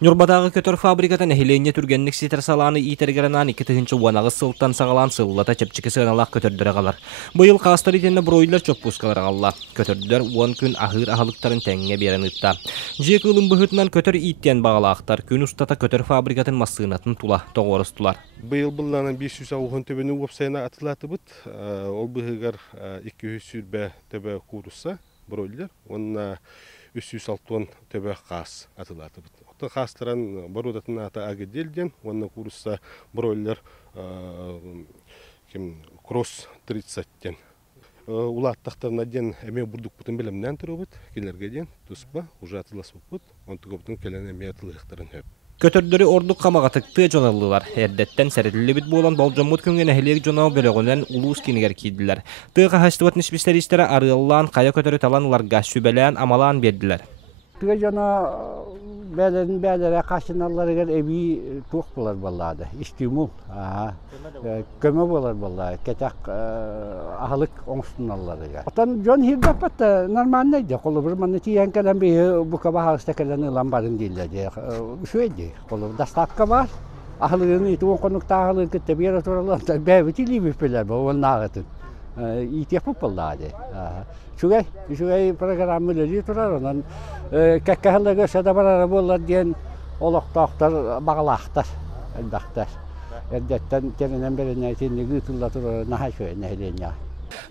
Нюрбатағы көтөр фабрикатын әхилене түргенник ситер саланы итерgerенан 2 тыгынчы уанагы сылтан сагалан сыллата чепчики сыналак көтөрдөрө калар. Быйыл кастар итенне бройлер чоп пускалар алла. Көтөрдөр 10 күн ахыр ахылыктарын тәңге берен ытта. Жек ылым быхытынан көтөр иттен багалаактар күн устата көтөр фабрикатын массыынатын тула тоғорыстулар. Быйыл булланан 500 аугын төбөнү вебсайына атылатыбыт. Ол быгыгар 200 сүрбе төбө курса бройлер. Онна 360 төбө кас атылатыбыт. Хастыран борудатын ата агеделден, онна курса бройлер кросс 30-тен. Улаттақтарына ден әме бурдук бутын белемнен тұрыбыт, келерге ден туспа, уже атылас бұпыт, онты көптің келен әме атылықтарын хөп. Көтөрдөрү ордук камага тыкты жоналлылар. Эрдеттен сәредилли бит болан болжоммут күнгөн эхлек жонау бөлөгөнөн улуус кинигер кийдилер. Тыга хаштыбат специалисттери арыаллаан кая көтөрү талан уларга сүбелен амалаан бердилер. Тыга жона бәлері қашыналарығыр әбей туқ болар балады, istимул, көмі болар балады, кетақ ағылық оңсыналарыға. Отан жон хирдап бәтті нормальныйды, қолы бір маны тиян кәлін бейі бұқа бағалыста кәлін ұлан барын дейлді. Үшөйді, қолы дастапқа бар, ағылығын еті оңқонықта ағылығын күтті бері тұралан, бәбі тілі бөпелер бұл, ол нағытын. Итепіп балады. Шугай программылы тұрар, онан кәккәһілі көседі барары болар ден олықтақтар, бағалақтар, әлбақтар. Әрдеттен терінен беріне тендегі тұлла тұрар, наға шөйін әйлене.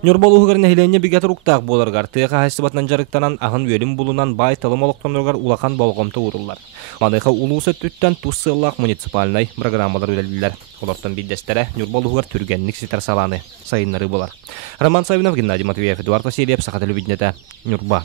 Нюрболугар нехиленне бигатыр уктак боларгар, тыга хастыбатнан жарыктанан агын бөлүм булунан бай талым олоктоноргар улахан болгомто уруллар. Маныха улуса түттен туссыллак муниципальный программалар үлелдилер. Олортон биддестере Нюрболугар түргенник ситер саланы сайыннары болар. Роман Савинов, Геннадий Матвеев, Эдуард Васильев, Саха телевидениеде, Нюрба.